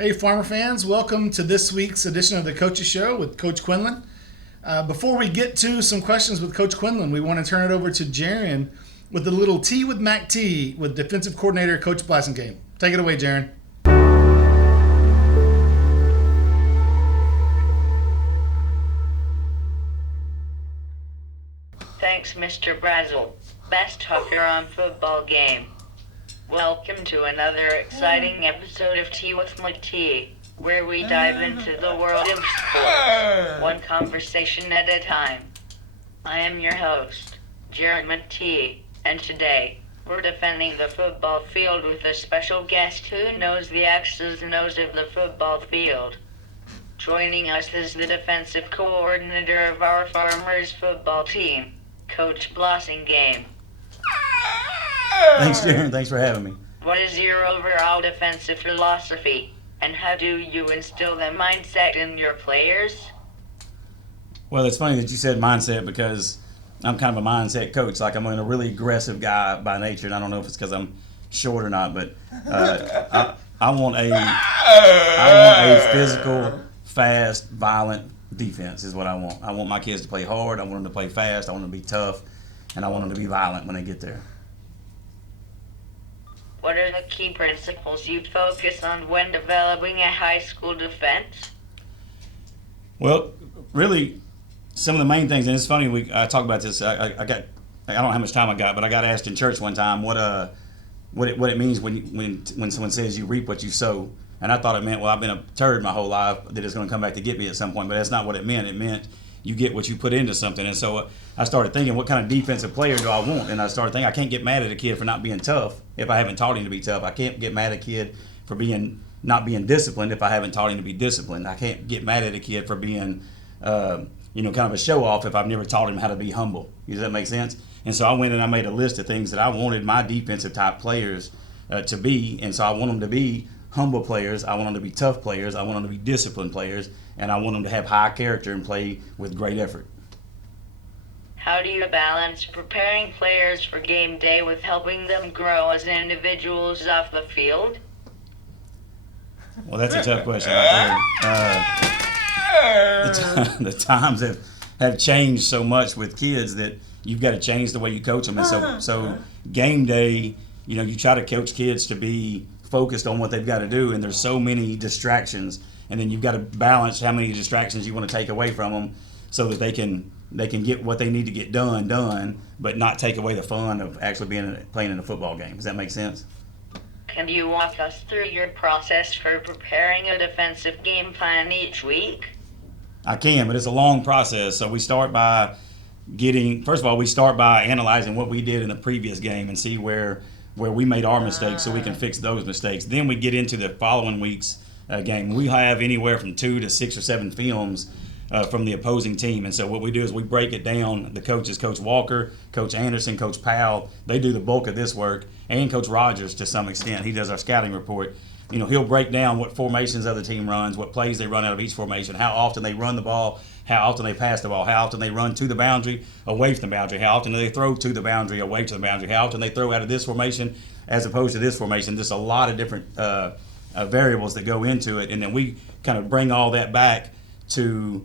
Hey, Farmer fans, welcome to this week's edition of the Coaches Show with Coach Quinlan. Before we get to some questions with Coach Quinlan, we want to turn it over to Jarren with the little Tea with McTee with Defensive Coordinator Coach Blassingame. Take it away, Jarren. Thanks, Mr. Brazel. Best talker on football game. Welcome to another exciting episode of Tea with McTee, where we dive into the world of sports, one conversation at a time. I am your host, Jarren McTee, and today, we're defending the football field with a special guest who knows the X's and O's of the football field. Joining us is the defensive coordinator of our Farmers football team, Coach Blassingame. Thanks, Jarren. Thanks for having me. What is your overall defensive philosophy, and how do you instill that mindset in your players? Well, it's funny that you said mindset because I'm kind of a mindset coach. Like, I'm a really aggressive guy by nature, and I don't know if it's because I'm short or not, but I want a physical, fast, violent defense is what I want. I want my kids to play hard. I want them to play fast. I want them to be tough, and I want them to be violent when they get there. What are the key principles you focus on when developing a high school defense? Well, really, some of the main things, and it's funny, I talk about this. I don't know how much time I got, but I got asked in church one time what it means when someone says you reap what you sow. And I thought it meant, well, I've been a turd my whole life that it's going to come back to get me at some point, but that's not what it meant. It meant you get what you put into something. And so I started thinking, what kind of defensive player do I want? And I started thinking, I can't get mad at a kid for not being tough if I haven't taught him to be tough. I can't get mad at a kid for not being disciplined if I haven't taught him to be disciplined. I can't get mad at a kid for being, kind of a show-off if I've never taught him how to be humble. Does that make sense? And so I went and I made a list of things that I wanted my defensive-type players to be. And so I want them to be humble players, I want them to be tough players, I want them to be disciplined players, and I want them to have high character and play with great effort. How do you balance preparing players for game day with helping them grow as individuals off the field? Well, that's a tough question. The times have changed so much with kids that you've got to change the way you coach them. And so game day, you try to coach kids to be focused on what they've got to do, and there's so many distractions, and then you've got to balance how many distractions you want to take away from them so that they can get what they need to get done, but not take away the fun of actually playing in a football game. Does that make sense? Can you walk us through your process for preparing a defensive game plan each week? I can, but it's a long process. So we start by analyzing what we did in the previous game and see where we made our mistakes so we can fix those mistakes. Then we get into the following week's game. We have anywhere from 2 to 6 or 7 films from the opposing team. And so what we do is we break it down. The coaches, Coach Walker, Coach Anderson, Coach Powell, they do the bulk of this work, and Coach Rogers to some extent. He does our scouting report. He'll break down what formations other team runs, what plays they run out of each formation, how often they run the ball, how often they pass the ball, how often they run to the boundary, away from the boundary, how often they throw to the boundary, away to the boundary, how often they throw out of this formation as opposed to this formation. There's a lot of different variables that go into it, and then we kind of bring all that back to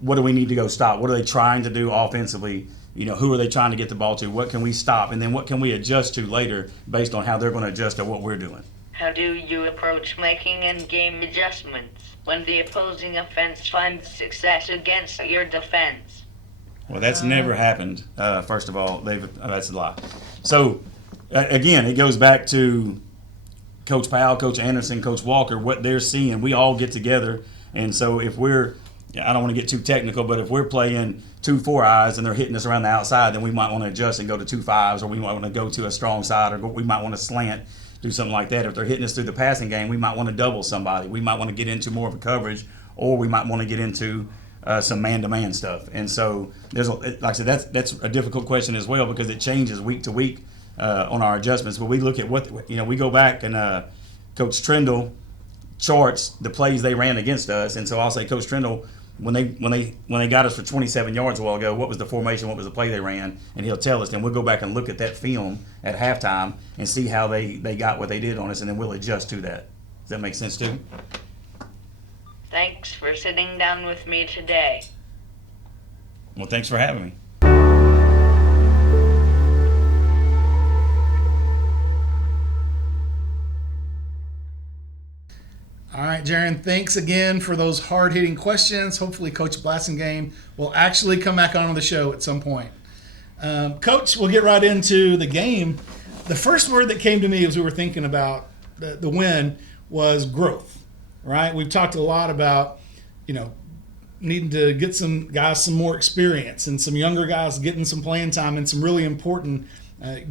what do we need to go stop? What are they trying to do offensively? Who are they trying to get the ball to? What can we stop? And then what can we adjust to later based on how they're going to adjust to what we're doing? How do you approach making in-game adjustments when the opposing offense finds success against your defense? Well, that's never happened, first of all. That's a lie. So, again, it goes back to Coach Powell, Coach Anderson, Coach Walker, what they're seeing. We all get together, and so if I don't want to get too technical, but if we're playing 2 4-eyes and they're hitting us around the outside, then we might want to adjust and go to 2 5s, or we might want to go to a strong side, or we might want to slant, do something like that. If they're hitting us through the passing game, we might want to double somebody. We might want to get into more of a coverage, or we might want to get into some man-to-man stuff. And so, like I said, that's a difficult question as well because it changes week to week on our adjustments. But we look at we go back and Coach Trindle charts the plays they ran against us. And so I'll say, Coach Trindle, when they got us for 27 yards a while ago, what was the formation, what was the play they ran, and he'll tell us. Then we'll go back and look at that film at halftime and see how they got what they did on us, and then we'll adjust to that. Does that make sense too? Thanks for sitting down with me today. Well, thanks for having me. All right, Jarren, thanks again for those hard-hitting questions. Hopefully Coach Blassingame will actually come back on the show at some point. Coach, we'll get right into the game. The first word that came to me as we were thinking about the win was growth, right? We've talked a lot about, needing to get some guys some more experience and some younger guys getting some playing time in some really important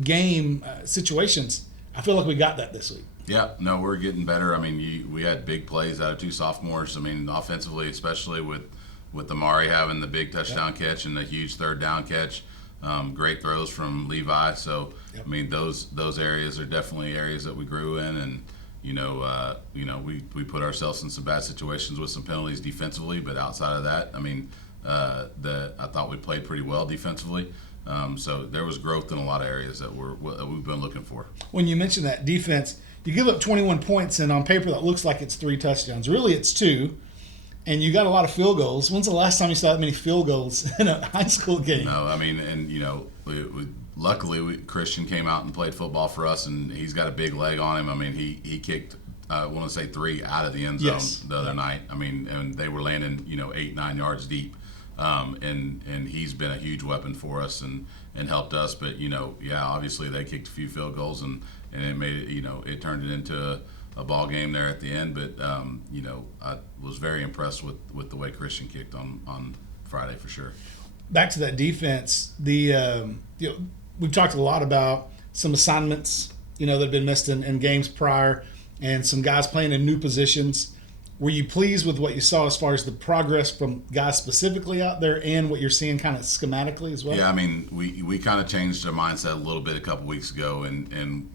game situations. I feel like we got that this week. Yeah, no, we're getting better. I mean, we had big plays out of two sophomores. I mean, offensively, especially with Amari having the big touchdown catch and the huge third down catch. Great throws from Levi. So, I mean, those areas are definitely areas that we grew in, and we put ourselves in some bad situations with some penalties defensively. But outside of that, I mean, I thought we played pretty well defensively. So there was growth in a lot of areas that we've been looking for. When you mention that defense, you give up 21 points, and on paper that looks like it's 3 touchdowns. Really, it's 2, and you got a lot of field goals. When's the last time you saw that many field goals in a high school game? No, I mean, and luckily Christian came out and played football for us, and he's got a big leg on him. I mean, he kicked, I want to say 3 out of the end zone the other night. I mean, and they were landing 8-9 yards deep. And he's been a huge weapon for us and helped us. But obviously they kicked a few field goals and it made it it turned it into a ball game there at the end. But I was very impressed with the way Christian kicked on Friday for sure. Back to that defense, we've talked a lot about some assignments that have been missed in games prior, and some guys playing in new positions. Were you pleased with what you saw as far as the progress from guys specifically out there and what you're seeing kind of schematically as well? Yeah, I mean, we kind of changed our mindset a little bit a couple weeks ago and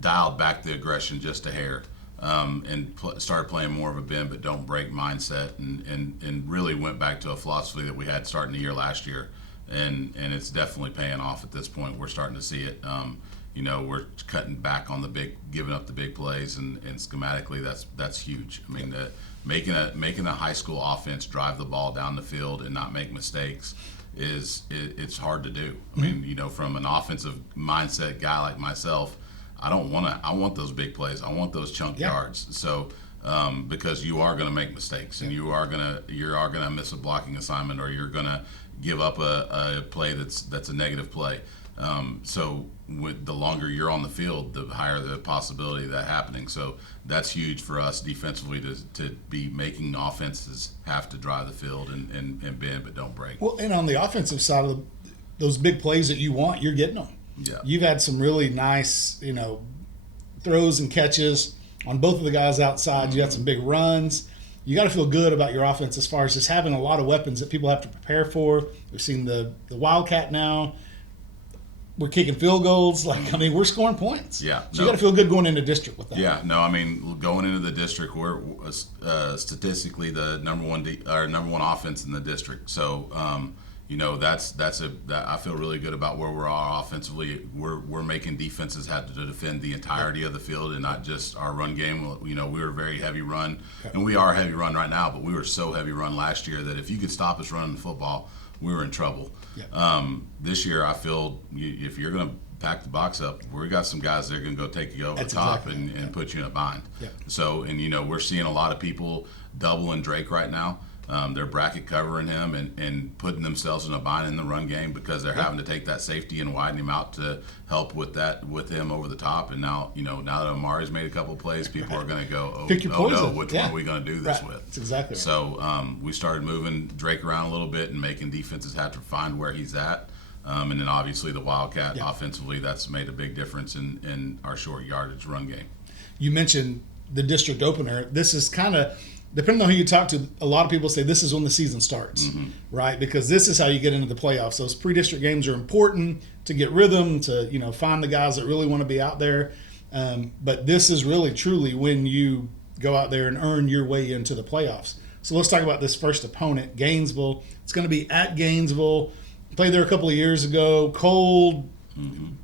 dialed back the aggression just a hair, and started playing more of a bend but don't break mindset, and really went back to a philosophy that we had starting the year last year, and it's definitely paying off at this point. We're starting to see it. We're cutting back on giving up the big plays, and schematically that's huge. I mean, making a high school offense drive the ball down the field and not make mistakes it's hard to do. I mean, from an offensive mindset guy like myself, I want those big plays. I want those chunk yards. So because you are going to make mistakes, and you are going to miss a blocking assignment, or you're going to give up a play that's a negative play. So with the longer you're on the field, the higher the possibility of that happening. So that's huge for us defensively to be making offenses have to drive the field and bend but don't break. Well, and on the offensive side of those big plays that you want, you're getting them. Yeah. You've had some really nice, throws and catches on both of the guys outside. Mm-hmm. You had some big runs. You got to feel good about your offense as far as just having a lot of weapons that people have to prepare for. We've seen the Wildcat now. We're kicking field goals. We're scoring points. Yeah. So you got to feel good going into district with that. Yeah. No, I mean, going into the district, we're statistically the number one offense in the district. So, I feel really good about where we are offensively. We're making defenses have to defend the entirety of the field and not just our run game. We were very heavy run, and we are heavy run right now. But we were so heavy run last year that if you could stop us running the football, we were in trouble. Yeah. This year, I feel if you're going to pack the box up, we got some guys that are going to go take you over the top and put you in a bind. Yeah. So, and we're seeing a lot of people doubling Drake right now. They're bracket covering him and putting themselves in a bind in the run game because they're having to take that safety and widen him out to help with him over the top. And now, now that Amari's made a couple of plays, people are going to go, Pick your poison. No, which one are we going to do this with? That's exactly right. So we started moving Drake around a little bit and making defenses have to find where he's at. And then obviously the Wildcat offensively, that's made a big difference in our short yardage run game. You mentioned the district opener. This is kind of, depending on who you talk to, a lot of people say this is when the season starts, right? Because this is how you get into the playoffs. Those pre-district games are important to get rhythm, to find the guys that really want to be out there. But this is really, truly when you go out there and earn your way into the playoffs. So let's talk about this first opponent, Gainesville. It's going to be at Gainesville. Played there a couple of years ago. Cold,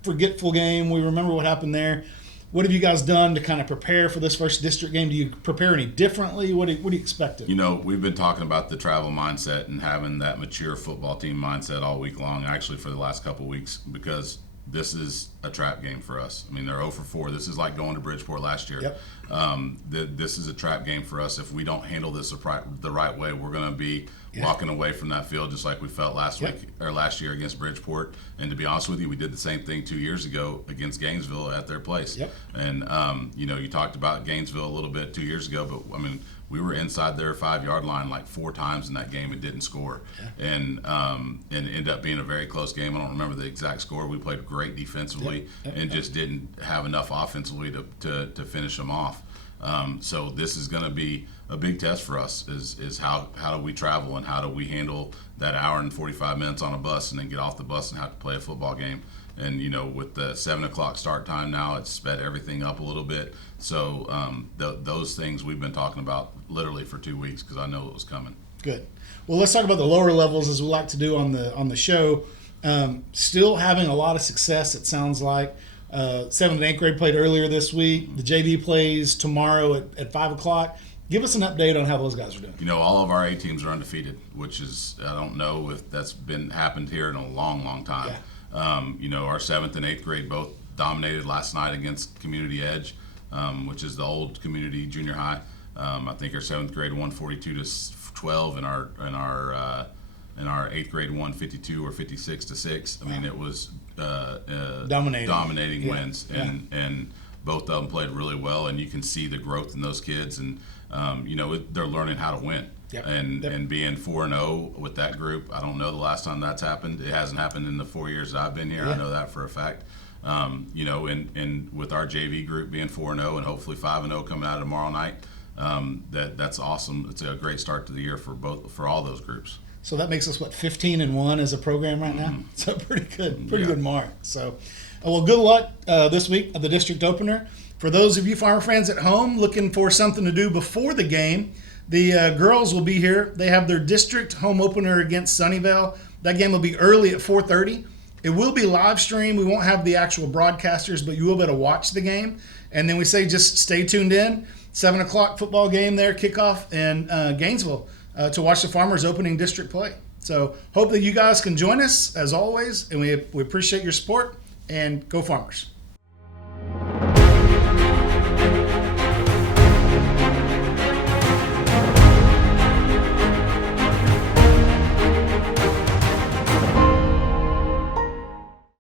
forgetful game. We remember what happened there. What have you guys done to kind of prepare for this first district game? Do you prepare any differently? What do you expect? You know, we've been talking about the travel mindset and having that mature football team mindset all week long, actually for the last couple of weeks, because this is a trap game for us. I mean, they're 0 for 4. This is like going to Bridgeport last year. Yep. This is a trap game for us. If we don't handle this the right way, we're going to be walking away from that field just like we felt last week or last year against Bridgeport. And to be honest with you, we did the same thing 2 years ago against Gainesville at their place. Yep. And you know, you talked about Gainesville a little bit 2 years ago, but I mean, we were inside their 5-yard line like 4 times in that game and didn't score. And it ended up being a very close game. I don't remember the exact score. We played great defensively and just didn't have enough offensively to finish them off. So this is going to be a big test for us is how do we travel and how do we handle that hour and 45 minutes on a bus and then get off the bus and have to play a football game. And, you know, with the 7 o'clock start time now, it's sped everything up a little bit. So those things we've been talking about literally for 2 weeks because I know it was coming. Good. Well, let's talk about the lower levels as we like to do on the show. Still having a lot of success, it sounds like. 7th and 8th grade played earlier this week. The JV plays tomorrow at 5 o'clock. Give us an update on how those guys are doing. You know, all of our A teams are undefeated, which is, I don't know if that's happened here in a long, long time. Yeah. You know, our 7th and 8th grade both dominated last night against Community Edge, which is the old community junior high. I think our 7th grade won 42-12, and our 8th grade won 52 or 56-6. I mean, it was dominating wins, and both of them played really well, and you can see the growth in those kids, and you know, they're learning how to win. And being 4-0 with that group, I don't know the last time that's happened. It hasn't happened in the 4 years that I've been here. I know that for a fact. You know, and with our JV group being 4-0 and hopefully 5-0 coming out tomorrow night, that's awesome. It's a great start to the year for all those groups. So that makes us 15-1 as a program right now. So pretty good mark. So, well, good luck this week at the district opener. For those of you Farmer fans at home looking for something to do before the game, the girls will be here. They have their district home opener against Sunnyvale. That game will be early at 4:30. It will be live stream. We won't have the actual broadcasters, but you will be able to watch the game. And then we say just stay tuned in. 7 o'clock football game there, kickoff in Gainesville to watch the Farmers opening district play. So hope that you guys can join us as always, and we appreciate your support, and go Farmers.